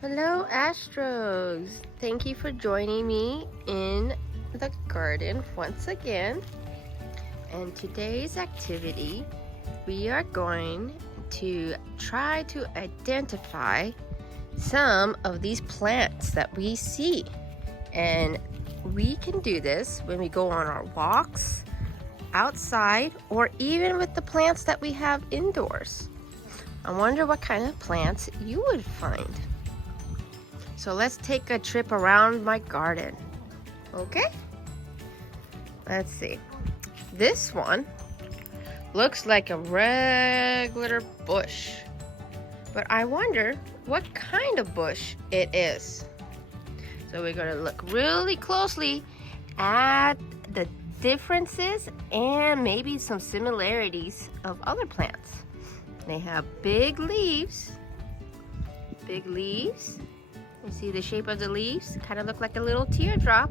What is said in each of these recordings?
Hello, Astros. Thank you for joining me in the garden once again. And today's activity, we are going to try to identify some of these plants that we see. And we can do this when we go on our walks, outside, or even with the plants that we have indoors. I wonder what kind of plants you would find. So let's take a trip around my garden. Okay? Let's see. This one looks like a regular bush. But I wonder what kind of bush it is. So we're going to look really closely at the differences and maybe some similarities of other plants. They have big leaves. Big leaves. You see the shape of the leaves? Kind of look like a little teardrop.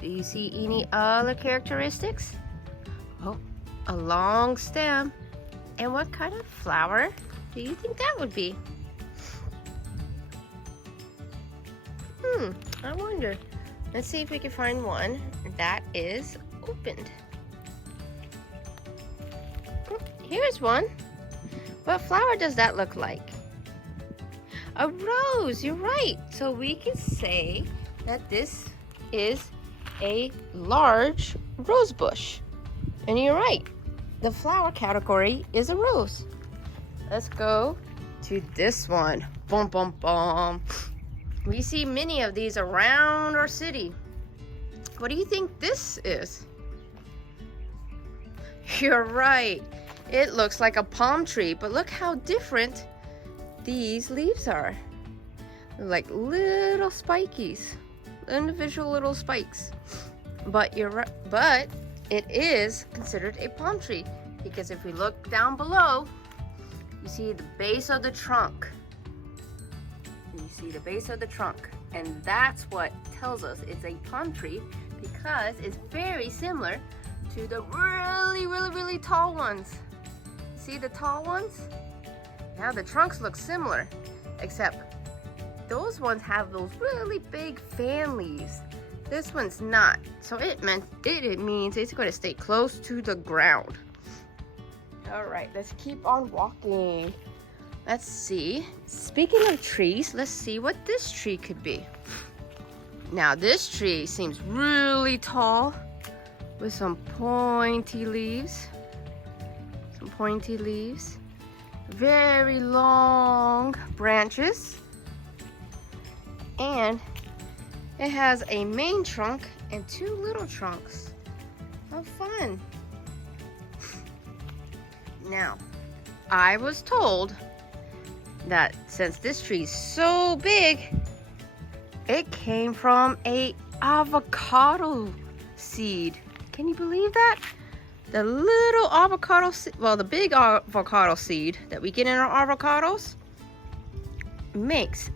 Do you see any other characteristics? Oh, a long stem. And what kind of flower do you think that would be? I wonder. Let's see if we can find one that is opened. Here's one. What flower does that look like? A rose, you're right. So we can say that this is a large rose bush. And you're right. The flower category is a rose. Let's go to this one. Boom, boom, boom. We see many of these around our city. What do you think this is? You're right. It looks like a palm tree, but look how different these leaves are. They're like little spikies, individual little spikes. But you're right, but it is considered a palm tree because if we look down below, you see the base of the trunk. You see the base of the trunk, and that's what tells us it's a palm tree because it's very similar to the really tall ones. See the tall ones? Now the trunks look similar, except those ones have those really big fan leaves. This one's not, so it means it's going to stay close to the ground. All right, let's keep on walking. Let's see. Speaking of trees, let's see what this tree could be. Now this tree seems really tall with some pointy leaves. Very long branches, and it has a main trunk and two little trunks. How fun. Now, I was told that since this tree is so big, it came from a avocado seed. Can you believe that? The little avocado, the big avocado seed that we get in our avocados makes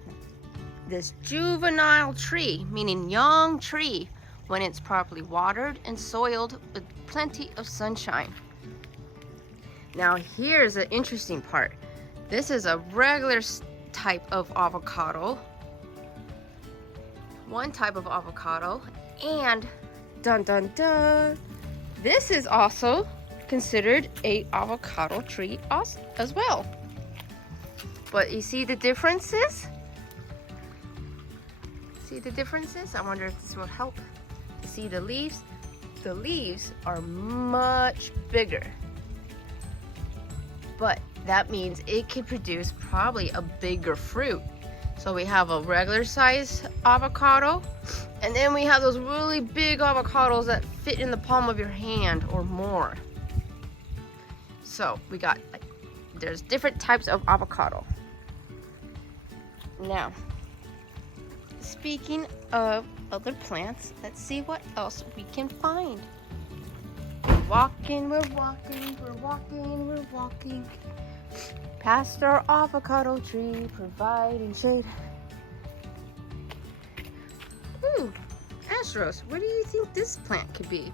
this juvenile tree, meaning young tree, when it's properly watered and soiled with plenty of sunshine. Now here's the interesting part. This is a regular type of avocado, one type of avocado, and dun dun dun, this is also considered a avocado tree as well. But you see the differences? See the differences? I wonder if this will help. You see the leaves? The leaves are much bigger. But that means it could produce probably a bigger fruit. So we have a regular size avocado, and then we have those really big avocados that fit in the palm of your hand or more. So we got, there's different types of avocado. Now, speaking of other plants, let's see what else we can find. We're walking past our avocado tree, providing shade. Ooh, Astros, what do you think this plant could be?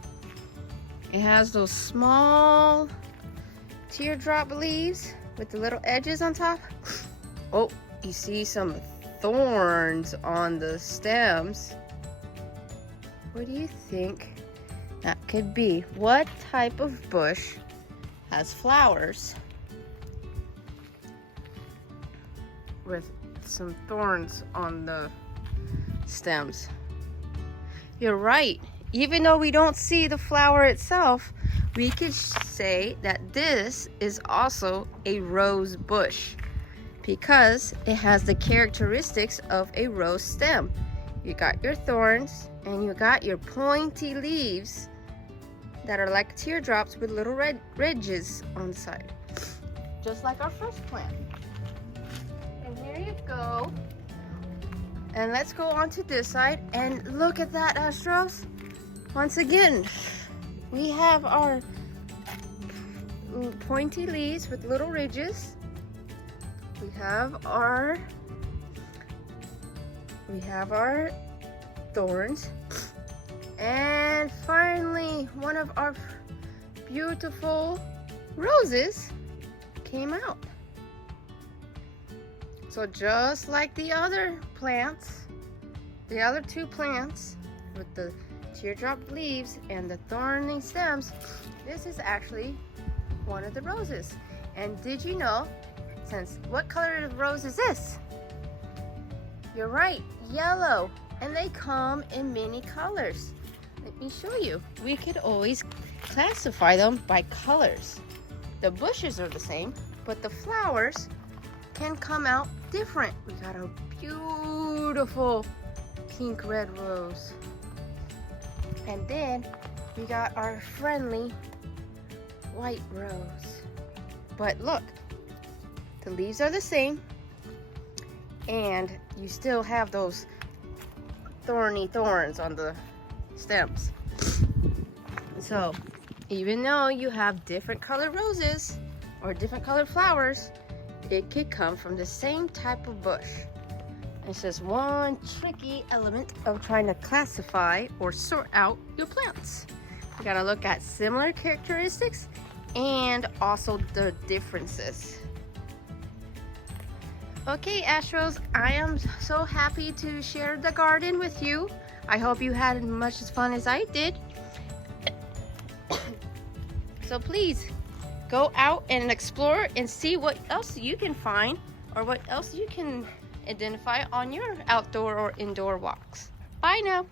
It has those small teardrop leaves with the little edges on top. Oh, you see some thorns on the stems. What do you think that could be? What type of bush has flowers with some thorns on the stems? You're right. Even though we don't see the flower itself, we could say that this is also a rose bush because it has the characteristics of a rose stem. You got your thorns and you got your pointy leaves that are like teardrops with little red ridges on the side, just like our first plant. And here you go. And let's go on to this side and look at that, Astros. Once again, we have our pointy leaves with little ridges. We have our thorns. And finally, one of our beautiful roses came out. So just like the other plants, the other two plants with the teardrop leaves and the thorny stems, this is actually one of the roses. And did you know, what color of rose is this? You're right, yellow. And they come in many colors. Let me show you. We could always classify them by colors. The bushes are the same, but the flowers can come out different. We got a beautiful pink red rose. And then we got our friendly white rose. But look, the leaves are the same, and you still have those thorny thorns on the stems. So even though you have different colored roses or different colored flowers, it could come from the same type of bush. It's just one tricky element of trying to classify or sort out your plants. You gotta look at similar characteristics and also the differences. Okay, Astros, I am so happy to share the garden with you. I hope you had as much fun as I did. So please go out and explore and see what else you can find or what else you can identify on your outdoor or indoor walks. Bye now.